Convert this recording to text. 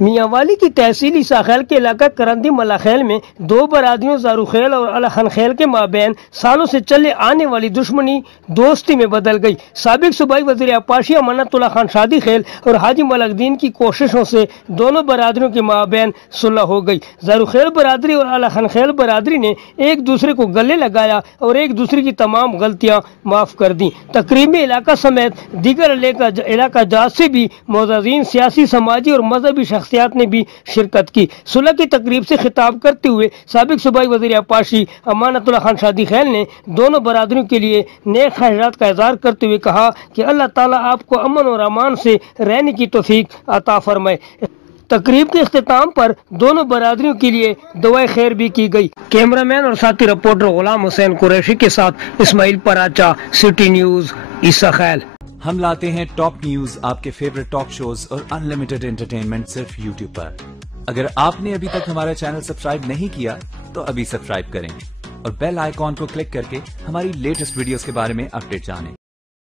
میاں والی کی تحصیل عیسیٰ خیل کے علاقہ کرندی ملا خیل میں دو برادریوں زارو خیل اور الخن خیل کے مابین سالوں سے چلے آنے والی دشمنی دوستی میں بدل گئی۔ سابق صوبائی وزیر آبپاشی امانت اللہ خان شادی خیل اور حاجی ملک دین کی کوششوں سے دونوں برادریوں کے مابین صلح ہو گئی۔ زارو خیل برادری اور الخن خیل برادری نے ایک دوسرے کو گلے لگایا اور ایک دوسرے کی تمام غلطیاں معاف کر دیں۔ تقریب میں علاقہ سمیت دیگر علاقہ جات سے بھی معززین، سیاسی، سماجی اور مذہبی شخصیات نے بھی شرکت کی۔ صلح کی تقریب سے خطاب کرتے ہوئے سابق صوبائی وزیر آبپاشی امانت اللہ خان شادی خیل نے دونوں برادریوں کے لیے نیک خواہشات کا اظہار کرتے ہوئے کہا کہ اللہ تعالیٰ آپ کو امن اور امان سے رہنے کی توفیق عطا فرمائے۔ تقریب کے اختتام پر دونوں برادریوں کے لیے دعائے خیر بھی کی گئی۔ کیمرہ مین اور ساتھی رپورٹر غلام حسین قریشی کے ساتھ اسماعیل پراچا، سٹی نیوز، عیسیٰ خیل۔ ہم لاتے ہیں ٹاپ نیوز، آپ کے فیورٹ ٹاک شوز اور انلمیٹڈ انٹرٹینمنٹ صرف یوٹیوب پر۔ اگر آپ نے ابھی تک ہمارا چینل سبسکرائب نہیں کیا تو ابھی سبسکرائب کریں اور بیل آئیکن کو کلک کر کے ہماری لیٹسٹ ویڈیوز کے بارے میں اپڈیٹ جانیں۔